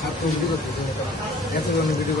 자꾸 이거 보니까 계속 하는 그리고